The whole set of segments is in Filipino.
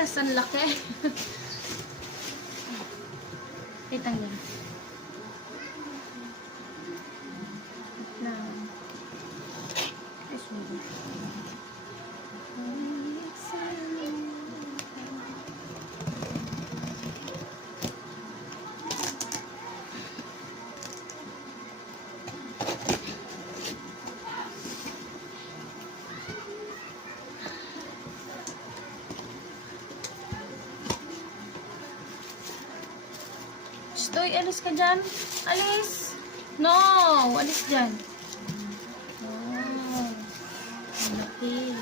Yes, ang laki. Kitang yan. Na. Yes, Stoy, alis ka dyan. Alis. No, alis dyan. Oh, laki.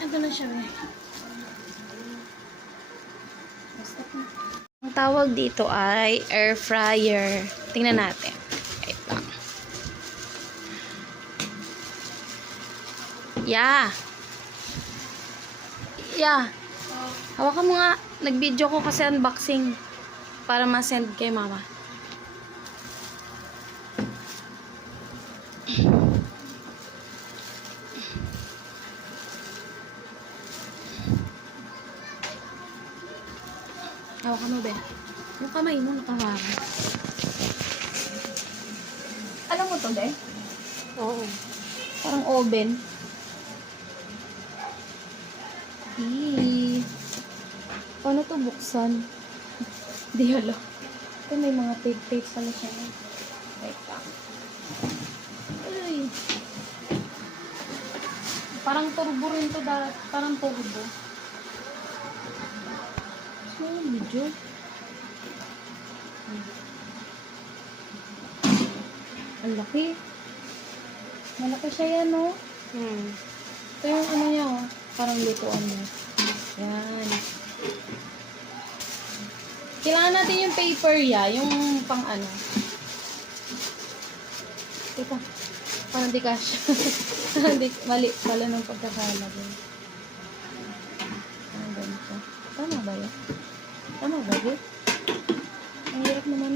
Ito na siya, eh. Ang tawag dito ay air fryer. Tingnan natin. Wait lang. Yeah. Yeah. Hawakan mo nga. Nag-video ko kasi unboxing para ma-send kay mama. Hawakan mo, be. Yung kamay mo nakahawakan. Alam mo to, be? Oo. Parang oven. Paano to buksan? Di halo. Ito may mga tape-tape pala siya. Wait lang. Ay. Parang turbo rin to. Parang turbo. So, medyo. Ang laki. Malaki siya yan, no? Ito yung ano niya, oh. Parang lutuan niya. Yan. Kailangan natin yung paper yung pang ano. Teka. Parang di kasya. Mali pala ng pagkakalagay. Parang ganito. Tama ba yun? Tama ba yun? Ang hirap naman.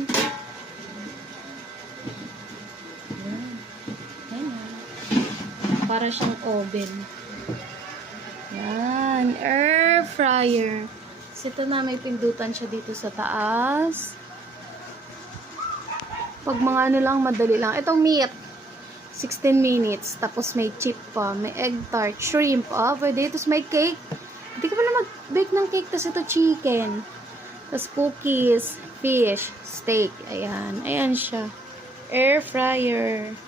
Yan. Yan. Para siyang oven. Yan. Air fryer. Kasi ito na, may pindutan siya dito sa taas. Pag mga ano lang, madali lang. Itong meat, 16 minutes. Tapos may chip pa. May egg tart, shrimp. Pwede. Tapos may cake. Hindi ka pala mag-bake ng cake. Tapos ito chicken. Tapos cookies, fish, steak. Ayan. Ayan siya. Air fryer.